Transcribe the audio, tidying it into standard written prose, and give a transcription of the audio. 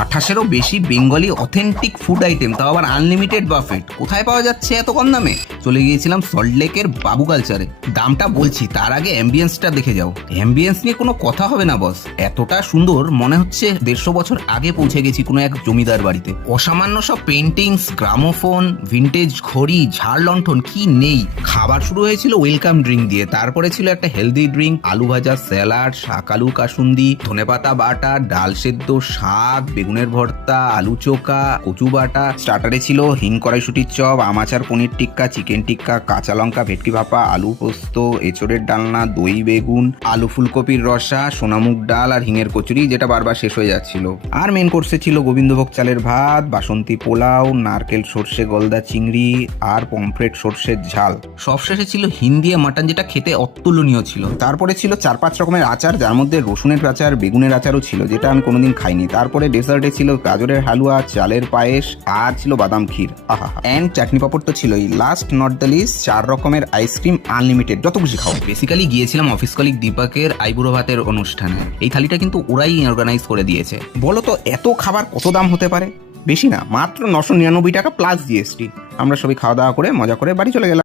28-এরও বেশি Bengali authentic food item, তাও আবার আনলিমিটেড বাফেট। কোথায় পাওয়া যাচ্ছে এত কম দামে? চলে গিয়েছিলাম সল্টলেকের বাবু কালচারে। দামটা বলছি, তার আগে অ্যাম্বিয়েন্সটা দেখে যাও। অ্যাম্বিয়েন্স নিয়ে কোনো কথা হবে না বস, এতটা সুন্দর মনে হচ্ছে 150 বছর আগে পৌঁছে গেছি কোনো এক জমিদার বাড়িতে। অসামান্য সব পেন্টিংস, গ্রামোফোন, ভিন্টেজ ঘড়ি, ঝাড় লণ্ঠন, কি নেই। খাবার শুরু হয়েছিল ওয়েলকাম ড্রিঙ্ক দিয়ে, তারপরে ছিল একটা হেলদি ড্রিঙ্ক, আলু ভাজা, স্যালাড, শাকালু কাসুন্দি, ধনেপাতা বাটা, ডাল সেদ্ধ, শাক, বেগুনের ভর্তা, আলু চোখা, কচু বাটা। স্টার্টারে ছিল হিং কড়াইশুটির চপ, আমাচার, পনির টিক্কা, চিকেন টিক্কা, কাঁচা লঙ্কা, ভেটকি ভাপা, আলু পোস্ত, এঁচড়ের ডালনা, দই বেগুন, আলু ফুলকপির রসা, সোনামুগ ডাল আর হিঙের কচুরি, যেটা বারবার শেষ হয়ে যাচ্ছিল। আর মেন কোর্সে ছিল গোবিন্দভোগ চালের ভাত, বাসন্তী পোলাও, নারকেল সর্ষে গলদা চিংড়ি আর পমফ্রেট সর্ষের ঝাল। সবশেষে ছিল হিন্দি মাটন, যেটা খেতে অতুলনীয় ছিল। তারপরে ছিল 4-5 রকমের আচার, যার মধ্যে রসুনের আচার, বেগুনের আচারও ছিল, যেটা আমি কোনোদিন খাইনি। তারপরে ডেজার্টে ছিল গাজরের হালুয়া, চালের পায়েস আর ছিল বাদাম ক্ষীর। আহা, এন্ড চাটনি পাপড় তো ছিলই। লাস্ট নট দ্য লিস্ট, 4 রকমের আইসক্রিম, আনলিমিটেড, যত খুশি খাও। বেসিক্যালি গিয়েছিলাম অফিস কলিগ দীপকের আইবুড়ো ভাতের অনুষ্ঠানে। এই থালিটা কিন্তু ওরাই অর্গানাইজ করে দিয়েছে। বলো তো এত খাবার কত দাম হতে পারে? বেশি না, মাত্র 999 টাকা প্লাস জিএসটি। আমরা সবাই খাওয়া দাওয়া করে মজা করে বাড়ি চলে গেলাম।